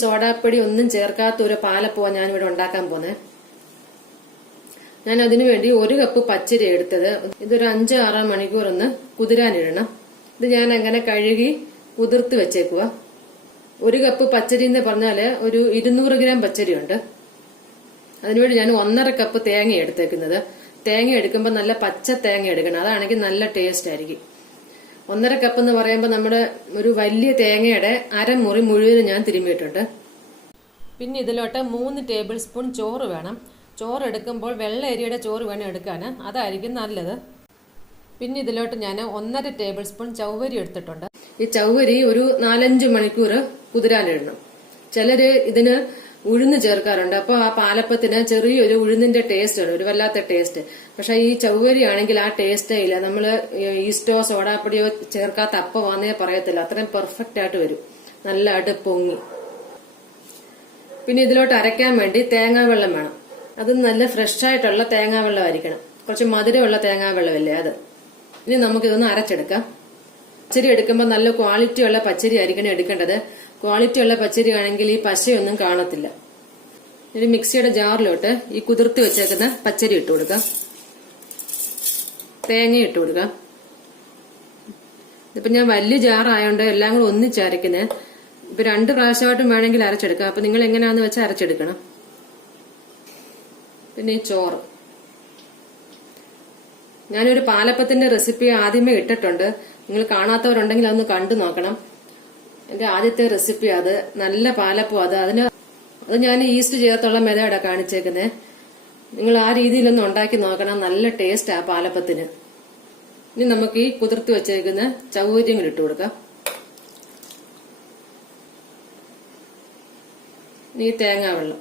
സോഡാപ്പൊടി ഒന്നും ചേർക്കാത്ത ഒരു പാലപ്പോ ഞാനിവിടെ ഉണ്ടാക്കാൻ പോന്നെ. ഞാൻ അതിനു വേണ്ടി 1 കപ്പ് പച്ചരി എടുത്തത്. ഇതൊരു 5-6 മണിക്കൂർ ഒന്ന് കുതിരാനിടണം. ഇത് ഞാൻ അങ്ങനെ കഴുകി കുതിർത്ത് വെച്ചേക്കുക. 1 കപ്പ് പച്ചരി എന്ന് പറഞ്ഞാല് ഒരു 200 ഗ്രാം പച്ചരി ഉണ്ട്. അതിനുവേണ്ടി ഞാൻ 1.5 കപ്പ് തേങ്ങ എടുത്തേക്കുന്നത്. തേങ്ങ എടുക്കുമ്പോൾ നല്ല പച്ച തേങ്ങ എടുക്കണം, അതാണെങ്കിൽ നല്ല ടേസ്റ്റ് ആയിരിക്കും. 1.5 കപ്പ് എന്ന് പറയുമ്പോൾ നമ്മുടെ ഒരു വലിയ തേങ്ങയുടെ അരമുറി മുഴുവൻ ഞാൻ തിരുമ്മിയിട്ടുണ്ട്. പിന്നെ ഇതിലോട്ട് 3 ടേബിൾ സ്പൂൺ ചോറ് വേണം. ചോറ് എടുക്കുമ്പോൾ വെള്ള അരിയുടെ ചോറ് വേണം എടുക്കാൻ, അതായിരിക്കും നല്ലത്. പിന്നെ ഇതിലോട്ട് ഞാൻ 1.5 ടേബിൾ സ്പൂൺ ചൗവരി എടുത്തിട്ടുണ്ട്. ഈ ചൗവരി ഒരു 4-5 മണിക്കൂർ കുതിരാനിടണം. ചിലര് ഇതിന് ഉഴുന്ന് ചേർക്കാറുണ്ട്. അപ്പോൾ ആ പാലപ്പത്തിന് ചെറിയൊരു ഉഴുന്നിന്റെ ടേസ്റ്റ് ആണ്, ഒരു വല്ലാത്ത ടേസ്റ്റ്. പക്ഷെ ഈ ചൗവരി ആണെങ്കിൽ ആ ടേസ്റ്റേ ഇല്ല. നമ്മള് ഈസ്റ്റോ സോഡാപ്പൊടിയോ ചേർക്കാത്ത അപ്പമാന്നേ പറയത്തില്ല, അത്രയും പെർഫെക്റ്റ് ആയിട്ട് വരും, നല്ലതായിട്ട് പൊങ്ങി. പിന്നെ ഇതിലോട്ട് അരയ്ക്കാൻ വേണ്ടി തേങ്ങാവെള്ളം വേണം. അത് നല്ല ഫ്രഷ് ആയിട്ടുള്ള തേങ്ങാവെള്ളം ആയിരിക്കണം, കുറച്ച് മധുരമുള്ള തേങ്ങാവെള്ളമല്ലേ അത്. ഇനി നമുക്കിതൊന്ന് അരച്ചെടുക്കാം. പച്ചരി എടുക്കുമ്പോൾ നല്ല ക്വാളിറ്റി ഉള്ള പച്ചരി ആയിരിക്കണം എടുക്കേണ്ടത്. ക്വാളിറ്റി ഉള്ള പച്ചരി ആണെങ്കിൽ ഈ പശയൊന്നും കാണത്തില്ല. ഒരു മിക്സിയുടെ ജാറിലോട്ട് ഈ കുതിർത്തി വെച്ചേക്കുന്ന പച്ചരി ഇട്ട് കൊടുക്കാം, തേങ്ങ ഇട്ട് കൊടുക്കാം. ഇതിപ്പോ ഞാൻ വലിയ ജാറായോണ്ട് എല്ലാം കൂടെ ഒന്നിച്ചരക്കുന്നത്. ഇപ്പൊ 2 പ്രാവശ്യമായിട്ടും വേണമെങ്കിൽ അരച്ചെടുക്കാം. അപ്പൊ നിങ്ങൾ എങ്ങനെയാന്ന് വെച്ചാൽ അരച്ചെടുക്കണം. പിന്നെ ഈ ചോറ്, ഞാനൊരു പാലപ്പത്തിന്റെ റെസിപ്പി ആദ്യമേ ഇട്ടിട്ടുണ്ട്. നിങ്ങൾ കാണാത്തവരുണ്ടെങ്കിൽ അതൊന്ന് കണ്ടു നോക്കണം. എന്റെ ആദ്യത്തെ റെസിപ്പി അത്, നല്ല പാലപ്പം. അത് ഞാൻ ഈസ്റ്റ് ചേർത്തുള്ള മെതേഡാ കാണിച്ചേക്കുന്നത്. നിങ്ങൾ ആ രീതിയിലൊന്ന് ഉണ്ടാക്കി നോക്കണം, നല്ല ടേസ്റ്റ് ആ പാലപ്പത്തിന്. ഇനി നമുക്ക് ഈ കുതിർത്ത് വെച്ചേക്കുന്ന ചൗവര്യങ്ങൾ ഇട്ട് കൊടുക്കാം. ഇനി തേങ്ങാവെള്ളം.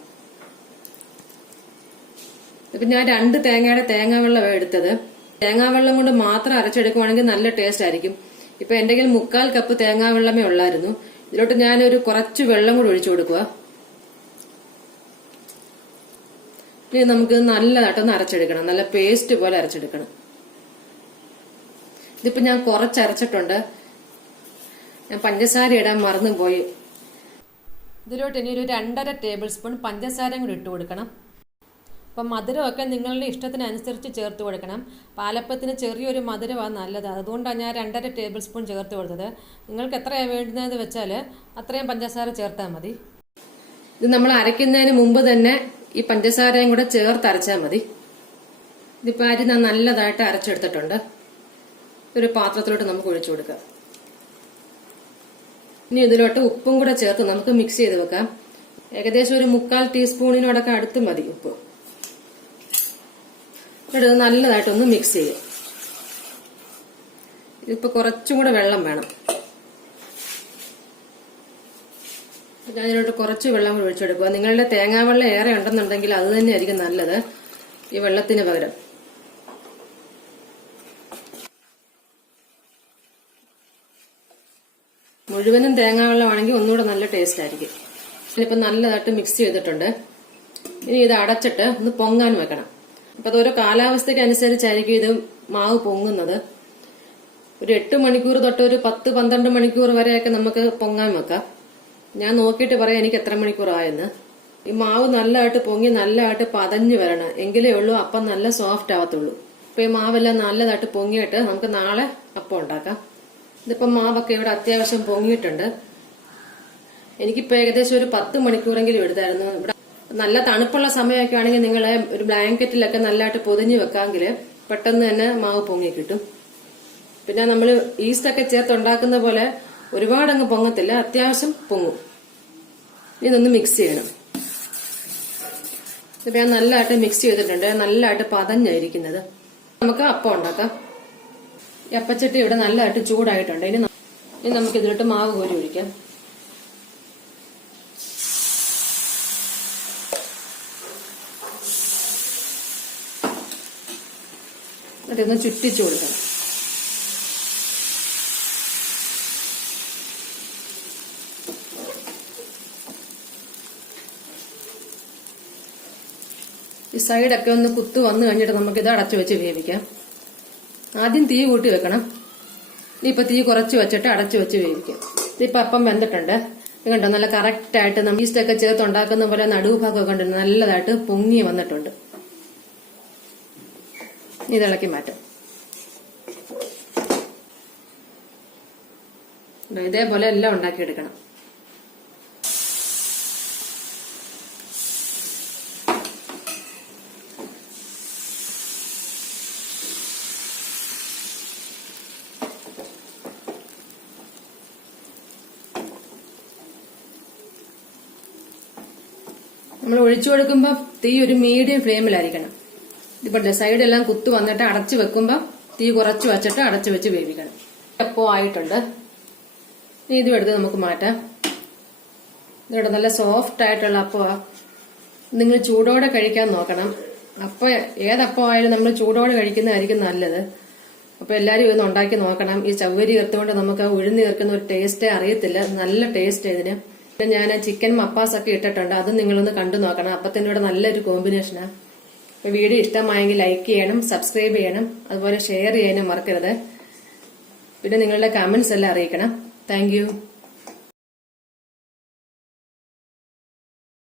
ഇപ്പൊ ഞാൻ 2 തേങ്ങയുടെ തേങ്ങാവെള്ളം എടുത്തത്. തേങ്ങാവെള്ളം കൊണ്ട് മാത്രം അരച്ചെടുക്കുവാണെങ്കിൽ നല്ല ടേസ്റ്റ് ആയിരിക്കും. ഇപ്പൊ എന്റെ കയ്യിൽ 3/4 കപ്പ് തേങ്ങാവെള്ളമേ ഉള്ളായിരുന്നു. ഇതിലോട്ട് ഞാനൊരു കുറച്ച് വെള്ളം കൂടി ഒഴിച്ചു കൊടുക്കുക. ഇനി നമുക്ക് നല്ലതായിട്ടൊന്ന് അരച്ചെടുക്കണം, നല്ല പേസ്റ്റ് പോലെ അരച്ചെടുക്കണം. ഇതിപ്പോ ഞാൻ കുറച്ച് അരച്ചിട്ടുണ്ട്. ഞാൻ പഞ്ചസാര ഇടാൻ മറന്നുപോയി. ഇതിലോട്ട് ഇനി ഒരു 2.5 ടേബിൾ സ്പൂൺ പഞ്ചസാരയും കൂടി ഇട്ട് കൊടുക്കണം. അപ്പം മധുരമൊക്കെ നിങ്ങളുടെ ഇഷ്ടത്തിനനുസരിച്ച് ചേർത്ത് കൊടുക്കണം. പാലപ്പത്തിന് ചെറിയൊരു മധുരമാണ് നല്ലത്, അതുകൊണ്ടാണ് ഞാൻ 2.5 ടേബിൾ സ്പൂൺ ചേർത്ത് കൊടുത്തത്. നിങ്ങൾക്ക് എത്രയാണ് വേണ്ടുന്നതെന്ന് വെച്ചാൽ അത്രയും പഞ്ചസാര ചേർത്താൽ മതി. ഇത് നമ്മൾ അരയ്ക്കുന്നതിന് മുമ്പ് തന്നെ ഈ പഞ്ചസാരയും കൂടെ ചേർത്ത് അരച്ചാൽ മതി. ഇതിപ്പോൾ അരി ഞാൻ നല്ലതായിട്ട് അരച്ചെടുത്തിട്ടുണ്ട്. ഒരു പാത്രത്തിലോട്ട് നമുക്ക് ഒഴിച്ചു കൊടുക്കാം. ഇനി ഇതിലോട്ട് ഉപ്പും കൂടെ ചേർത്ത് നമുക്ക് മിക്സ് ചെയ്ത് വെക്കാം. ഏകദേശം ഒരു 3/4 ടീസ്പൂണിനോടൊക്കെ അടുത്ത് മതി ഉപ്പ്. ഇത് നല്ലതായിട്ടൊന്ന് മിക്സ് ചെയ്യും. ഇതിപ്പോ കുറച്ചും കൂടെ വെള്ളം വേണം. ഞാൻ ഇതിലോട്ട് കുറച്ച് വെള്ളം കൂടി ഒഴിച്ചെടുക്കുക. നിങ്ങളുടെ തേങ്ങാവെള്ളം ഏറെ ഉണ്ടെന്നുണ്ടെങ്കിൽ അത് തന്നെയായിരിക്കും നല്ലത് ഈ വെള്ളത്തിന് പകരം. മുഴുവനും തേങ്ങാവെള്ളമാണെങ്കിൽ ഒന്നുകൂടെ നല്ല ടേസ്റ്റ് ആയിരിക്കും. ഇതിപ്പോ നല്ലതായിട്ട് മിക്സ് ചെയ്തിട്ടുണ്ട്. ഇനി ഇത് അടച്ചിട്ട് ഒന്ന് പൊങ്ങാൻ വെക്കണം. അപ്പൊ അതൊരു കാലാവസ്ഥയ്ക്ക് അനുസരിച്ചായിരിക്കും ഇത് മാവ് പൊങ്ങുന്നത്. ഒരു 8 മണിക്കൂർ തൊട്ട് ഒരു 10-12 മണിക്കൂർ വരെയൊക്കെ നമുക്ക് പൊങ്ങാൻ വെക്കാം. ഞാൻ നോക്കിയിട്ട് പറയാം എനിക്ക് എത്ര മണിക്കൂർ ആയെന്ന്. ഈ മാവ് നല്ലതായിട്ട് പൊങ്ങി നല്ലതായിട്ട് പതഞ്ഞു വരണം, എങ്കിലേ ഉള്ളൂ അപ്പം നല്ല സോഫ്റ്റ് ആവത്തുള്ളൂ. അപ്പൊ ഈ മാവെല്ലാം നല്ലതായിട്ട് പൊങ്ങിയിട്ട് നമുക്ക് നാളെ അപ്പം ഉണ്ടാക്കാം. ഇതിപ്പം മാവൊക്കെ ഇവിടെ അത്യാവശ്യം പൊങ്ങിയിട്ടുണ്ട്. എനിക്കിപ്പോ ഏകദേശം ഒരു 10 മണിക്കൂറെങ്കിലും എടുത്തായിരുന്നു. ഇവിടെ നല്ല തണുപ്പുള്ള സമയമൊക്കെ ആണെങ്കിൽ നിങ്ങൾ ഒരു ബ്ലാങ്കറ്റിലൊക്കെ നല്ലതായിട്ട് പൊതിഞ്ഞു വെക്കാമെങ്കിൽ പെട്ടെന്ന് തന്നെ മാവ് പൊങ്ങി കിട്ടും. പിന്നെ നമ്മൾ ഈസ്റ്റൊക്കെ ചേർത്ത് ഉണ്ടാക്കുന്ന പോലെ ഒരുപാടങ്ങ് പൊങ്ങത്തില്ല, അത്യാവശ്യം പൊങ്ങും. ഇതൊന്ന് മിക്സ് ചെയ്യണം. ഇപ്പൊ ഞാൻ നല്ലതായിട്ട് മിക്സ് ചെയ്തിട്ടുണ്ട്, നല്ലതായിട്ട് പതഞ്ഞായിരിക്കുന്നത്. നമുക്ക് അപ്പം ഉണ്ടാക്കാം. ഈ അപ്പച്ചട്ടി ഇവിടെ നല്ലതായിട്ട് ചൂടായിട്ടുണ്ട്. ഇനി നമുക്ക് ഇതിലോട്ട് മാവ് കോരി ഒഴിക്കാം. എന്നിട്ടൊന്ന് ചുറ്റിച്ചു കൊടുക്കണം. ഈ സൈഡൊക്കെ ഒന്ന് കുത്തു വന്നു കഴിഞ്ഞിട്ട് നമുക്കിത് അടച്ചു വെച്ച് വേവിക്കാം. ആദ്യം തീ കൂട്ടി വെക്കണം. ഇനിയിപ്പോൾ തീ കുറച്ച് വെച്ചിട്ട് അടച്ചു വെച്ച് വേവിക്കാം. ഇതിപ്പോൾ അപ്പം വെന്തിട്ടുണ്ട്. ഇത് കണ്ടോ, നല്ല കറക്റ്റ് ആയിട്ട് നമ്മൾ ഈസ്റ്റൊക്കെ ചേർത്ത് ഉണ്ടാക്കുന്ന പോലെ നടുവ് ഭാഗമൊക്കെ കണ്ടു നല്ലതായിട്ട് പൊങ്ങി വന്നിട്ടുണ്ട്. ഇതിളക്കി മാറ്റാം. ഇതേപോലെ എല്ലാം ഉണ്ടാക്കിയെടുക്കണം. നമ്മൾ ഒഴിച്ചു കൊടുക്കുമ്പോൾ തീ ഒരു മീഡിയം ഫ്ലെയിമിലായിരിക്കണം. ഇപ്പൊ സൈഡെല്ലാം കുത്തു വന്നിട്ട് അടച്ചു വെക്കുമ്പോൾ തീ കുറച്ച് വച്ചിട്ട് അടച്ചു വെച്ച് വേവിക്കണം. അപ്പോൾ ആയിട്ടുണ്ട്. ഇതും എടുത്ത് നമുക്ക് മാറ്റാം. ഇവിടെ നല്ല സോഫ്റ്റ് ആയിട്ടുള്ള അപ്പമാണ്. നിങ്ങൾ ചൂടോടെ കഴിക്കാൻ നോക്കണം. അപ്പം ഏതപ്പം ആയാലും നമ്മൾ ചൂടോടെ കഴിക്കുന്നതായിരിക്കും നല്ലത്. അപ്പൊ എല്ലാവരും ഇതൊന്ന് ഉണ്ടാക്കി നോക്കണം. ഈ ചവ്വരി ചേർത്തുകൊണ്ട് നമുക്ക് ഉഴുന്ന് ചേർക്കുന്ന ഒരു ടേസ്റ്റേ അറിയത്തില്ല. നല്ല ടേസ്റ്റ് ഇതിന്. പിന്നെ ഞാൻ ചിക്കൻ മപ്പാസ് ഒക്കെ ഇട്ടിട്ടുണ്ട്. അത് നിങ്ങളൊന്ന് കണ്ടു നോക്കണം. അപ്പത്തിൻ്റെ കൂടെ നല്ലൊരു കോമ്പിനേഷനാണ്. വീഡിയോ ഇഷ്ടമായെങ്കിൽ ലൈക്ക് ചെയ്യണം, സബ്സ്ക്രൈബ് ചെയ്യണം, അതുപോലെ ഷെയർ ചെയ്യാനും മറക്കരുത്. പിന്നെ നിങ്ങളുടെ കമന്റ്സ് എല്ലാം അറിയിക്കണം. Thank you.